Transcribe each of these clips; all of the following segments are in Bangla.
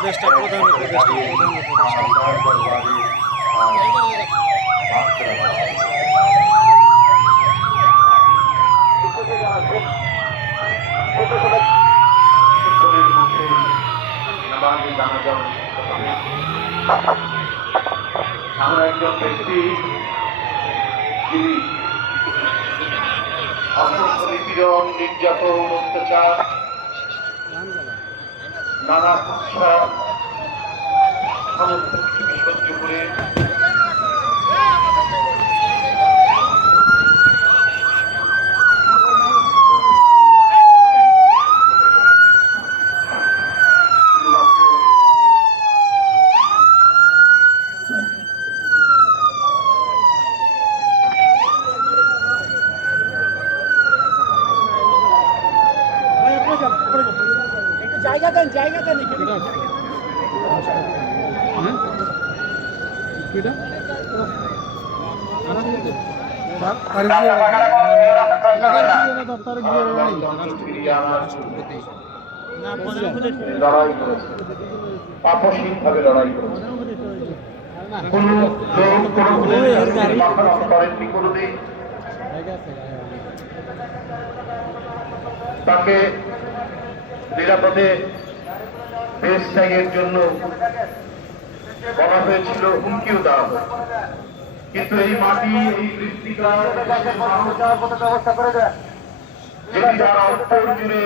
উপদেষ্টা প্রধান আমরা একজন ব্যক্তি যিনি নিপীড়ন নির্যাতন অত্যাচার নানা কুৎসা সমস্ত পৃথিবী সহ্য করে জায়গা দেন লড়াই করেছে, আপসহীনভাবে লড়াই করেছে। কোন লোক কোনো মাথা নত করেননি কোনোদিন। তাকে নিরাপদে দেশ ত্যাগের জন্য বলা হয়েছিল, হুমকিও দেওয়া হয়। কিন্তু এই মাটি, এই মৃত্তিকা ব্যবস্থা করে দেয়, যেটি যারা অন্তর জুড়ে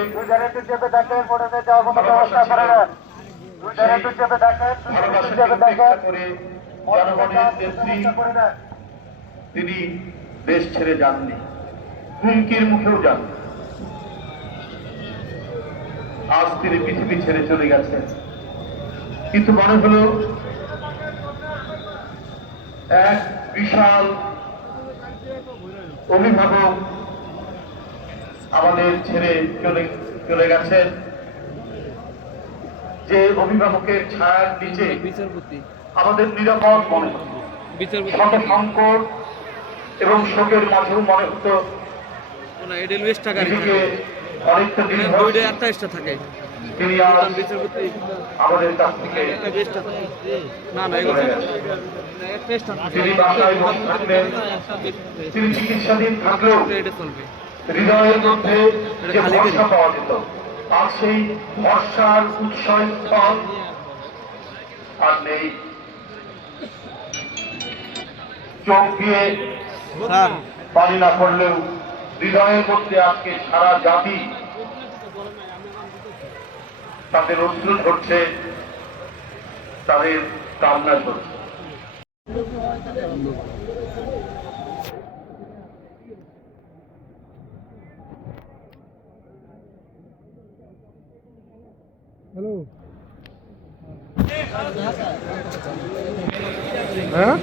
তিনি দেশ ছেড়ে যাননি, হুমকির মুখেও যান। আজ তিনি পৃথিবী ছেড়ে চলে গেছেন, কিন্তু মনে হলো এক বিশাল অভিভাবক আমাদের ছেড়ে চলে গেছেন, যে অভিভাবকের ছায়ার নিচে আমাদের নিরাপদ মনে হতো। শত সংকট এবং শোকের মাঝেও মনে হতো অনেকটা তিনি আমাদের কাছ থেকে তিনি বাসায় বসে থাকলেন। তিনি চিকিৎসাধীন থাকলেও হৃদয়ের মধ্যে যে ভরসা পাওয়া যেত, আর সেই ভরসার উৎসস্থল আর নেই। চোখ দিয়ে পানি না পড়লেও হৃদয়ের মধ্যে আজকে সারা জাতি তাদের অশ্রু ধরছে, তাদের কান্না ধরছে। হ্যালো, হ্যাঁ।